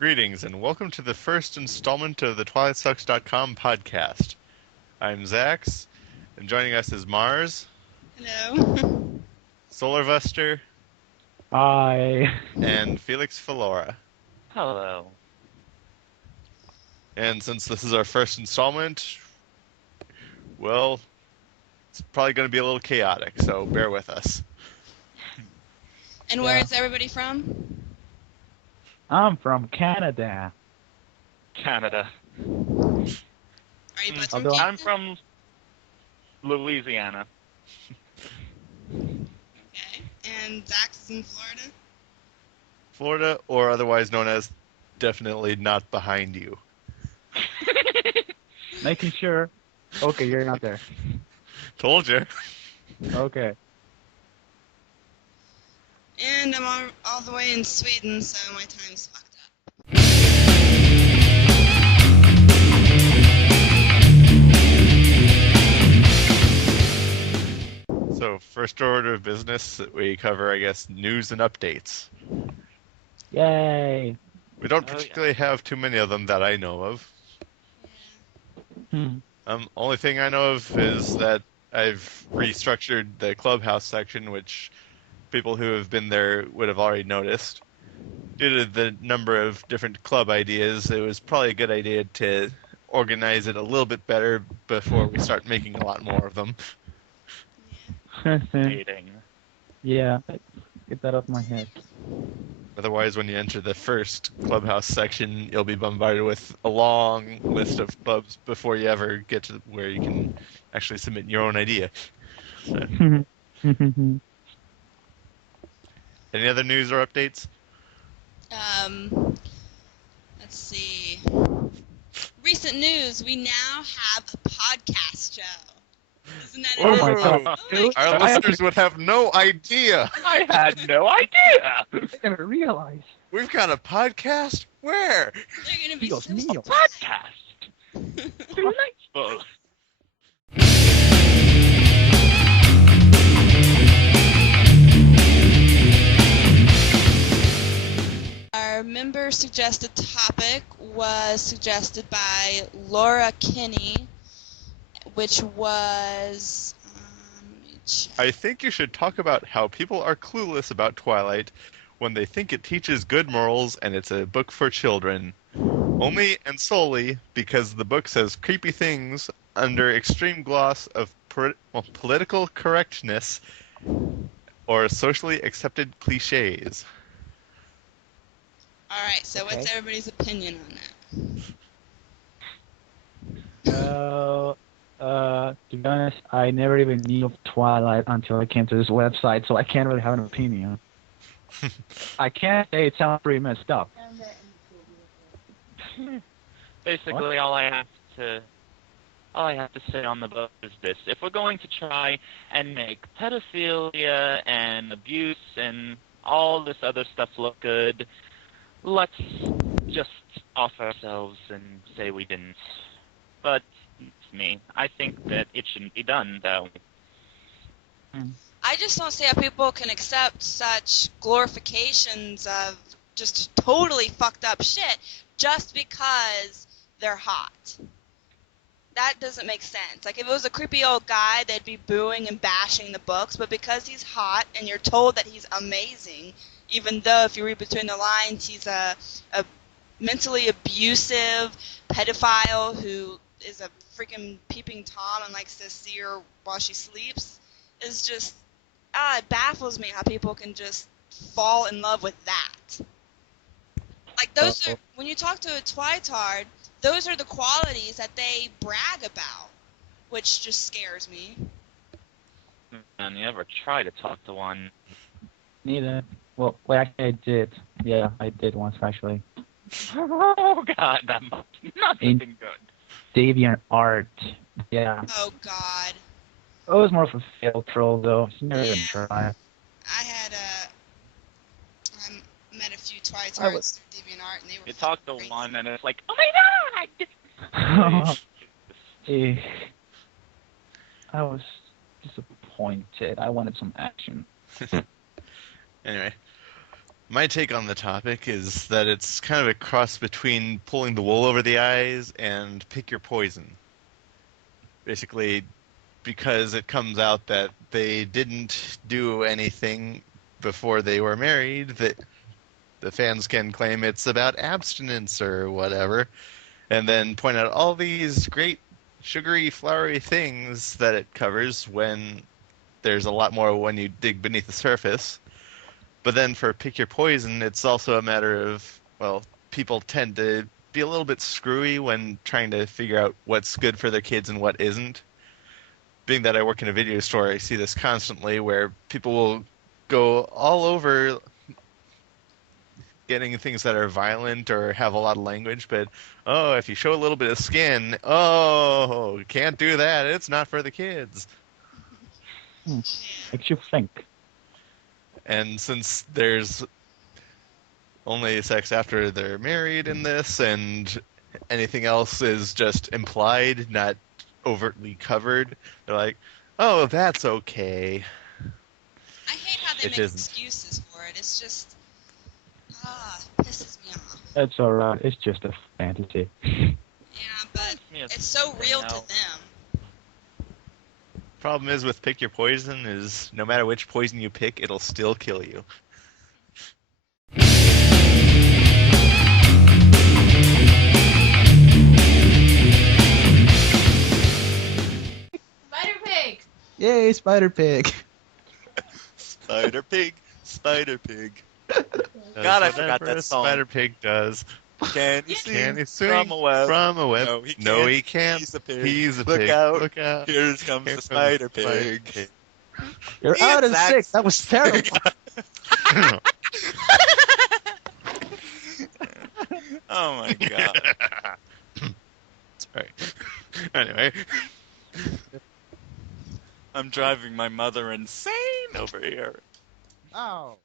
Greetings and welcome to the first installment of the TwilightSucks.com podcast. I'm Zax, and joining us is Mars, Hello. Solarvuster, Hi. and FelixFalora. Hello. And since this is our first installment, well, it's probably going to be a little chaotic, so bear with us. And where is everybody from? I'm from Canada. Canada. Are you both from Although Canada? I'm from Louisiana. Okay. And Zax is in Florida? Florida, or otherwise known as definitely not behind you. Making sure. Okay, you're not there. Told you. Okay. And I'm all the way in Sweden, so my time's fucked up. So, first order of business, we cover, I guess, news and updates. Yay. We don't Oh, yeah. particularly have too many of them that I know of. Only thing I know of is that I've restructured the clubhouse section, which people who have been there would have already noticed. Due to the number of different club ideas, it was probably a good idea to organize it a little bit better before we start making a lot more of them. Dating. Yeah. Get that off my head. Otherwise, when you enter the first clubhouse section, you'll be bombarded with a long list of clubs before you ever get to where you can actually submit your own idea. So, any other news or updates? Let's see. Recent news, we now have a podcast show. Isn't that Oh my amazing? god. Oh my Our God. listeners would have no idea. I had no idea. I didn't realize. We've got a podcast? Where? They're going to be Dios so mío. Podcast. Delightful. Our member suggested topic was suggested by Laura Kinney, which was. Let me check. I think you should talk about how people are clueless about Twilight when they think it teaches good morals and it's a book for children. Only and solely because the book says creepy things under extreme gloss of political correctness or socially accepted cliches. All right, so Okay. what's everybody's opinion on that? To be honest, I never even knew of Twilight until I came to this website, so I can't really have an opinion. I can't say it sounds pretty messed up. Basically, all I have to say on the book is this: if we're going to try and make pedophilia and abuse and all this other stuff look good, let's just off ourselves and say we didn't. But it's me. I think that it shouldn't be done, though. I just don't see how people can accept such glorifications of just totally fucked up shit just because they're hot. That doesn't make sense. Like, if it was a creepy old guy, they'd be booing and bashing the books, but because he's hot and you're told that he's amazing, even though if you read between the lines, he's a mentally abusive pedophile who is a freaking peeping Tom and likes to see her while she sleeps, is just, it baffles me how people can just fall in love with that. Like, those are, when you talk to a Twitard, those are the qualities that they brag about, which just scares me. And you ever try to talk to one? Neither. Well, actually I did. Yeah, I did once, actually. Oh God, that must not have been good. DeviantArt. Yeah. Oh, God. It was more of a failed troll, though. She never even Yeah. tried. I had I met a few I Twitards was- through DeviantArt, and they were You talk to crazy. one and it's like, oh my God! Eh, I was disappointed. I wanted some action. Anyway, My take on the topic is that it's kind of a cross between pulling the wool over the eyes and pick your poison. Basically, because it comes out that they didn't do anything before they were married, that the fans can claim it's about abstinence or whatever, and then point out all these great sugary, flowery things that it covers when there's a lot more when you dig beneath the surface. But then for Pick Your Poison, it's also a matter of, well, people tend to be a little bit screwy when trying to figure out what's good for their kids and what isn't. Being that I work in a video store, I see this constantly where people will go all over getting things that are violent or have a lot of language, but oh, if you show a little bit of skin, oh, can't do that. It's not for the kids. Makes you think. And since there's only sex after they're married in this, and anything else is just implied, not overtly covered, they're like, oh, that's okay. I hate how they It make isn't. excuses for it. It's just, pisses me off. It's alright. It's just a fantasy. Yeah, but Yes, it's so real no. to them. Problem is with Pick Your Poison is no matter which poison you pick, it'll still kill you. Spider Pig! Yay, Spider Pig! Spider Pig, Spider Pig. God, I forgot Whatever that a song. Spider Pig does. Can you Yeah. see Can he swing from a web? from a web? No, he No, can't. he can't. He's a pig. He's a Look pig. out. Look out. Here comes Here the spider Spider pig. You're Ian out of Zax. six. That was terrible. Oh my god. Sorry. Anyway, I'm driving my mother insane over here. Oh.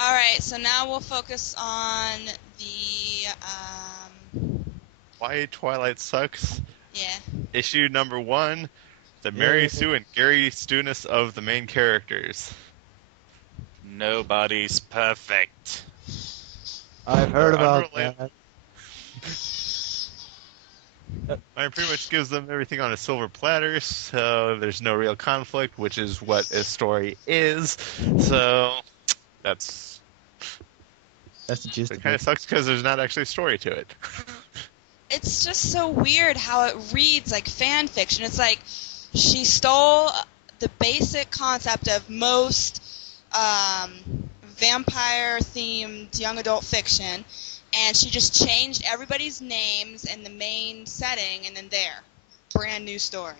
Alright, so now we'll focus on the, why Twilight sucks. yeah. Issue number 1, the Mary Yeah. Sue and Gary Stunis of the main characters. Nobody's perfect. I've heard They're about unrelated. that. I pretty much gives them everything on a silver platter, so there's no real conflict, which is what a story is. So that's That's the gist it. of Kind it. of sucks because there's not actually a story to it. It's just so weird how it reads like fan fiction. It's like she stole the basic concept of most vampire-themed young adult fiction, and she just changed everybody's names and the main setting, and then there, brand new story.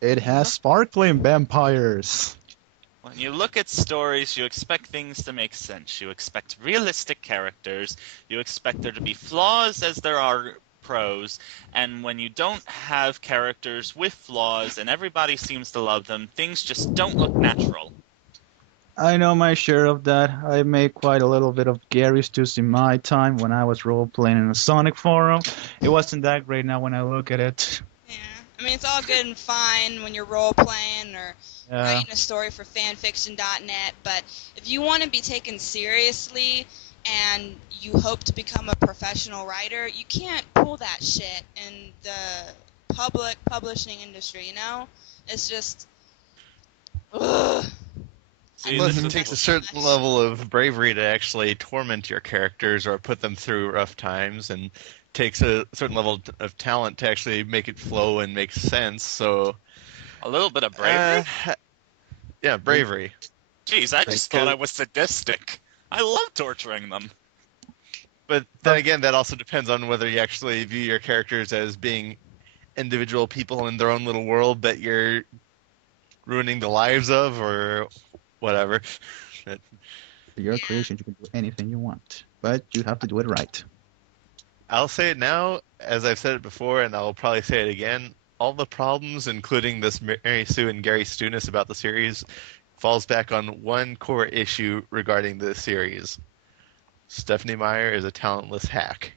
It has sparkling vampires. When you look at stories, you expect things to make sense. You expect realistic characters. You expect there to be flaws as there are pros. And when you don't have characters with flaws and everybody seems to love them, things just don't look natural. I know my share of that. I made quite a little bit of Gary Stu's in my time when I was role-playing in a Sonic forum. It wasn't that great now when I look at it. Yeah, I mean, it's all good and fine when you're role-playing or Yeah. writing a story for fanfiction.net, but if you want to be taken seriously and you hope to become a professional writer, you can't pull that shit in the public publishing industry, you know? It's just... Ugh. See, Plus, this it is takes a what- certain level of bravery to actually torment your characters or put them through rough times, and takes a certain level of talent to actually make it flow and make sense. So, a little bit of bravery. Yeah, bravery. Jeez, I just thought I was sadistic. I love torturing them. But then again, that also depends on whether you actually view your characters as being individual people in their own little world that you're ruining the lives of, or whatever. But Your creation, you can do anything you want, but you have to do it right. I'll say it now, as I've said it before, and I'll probably say it again. All the problems, including this Mary Sue and Gary Stunis about the series, falls back on one core issue regarding the series. Stephanie Meyer is a talentless hack.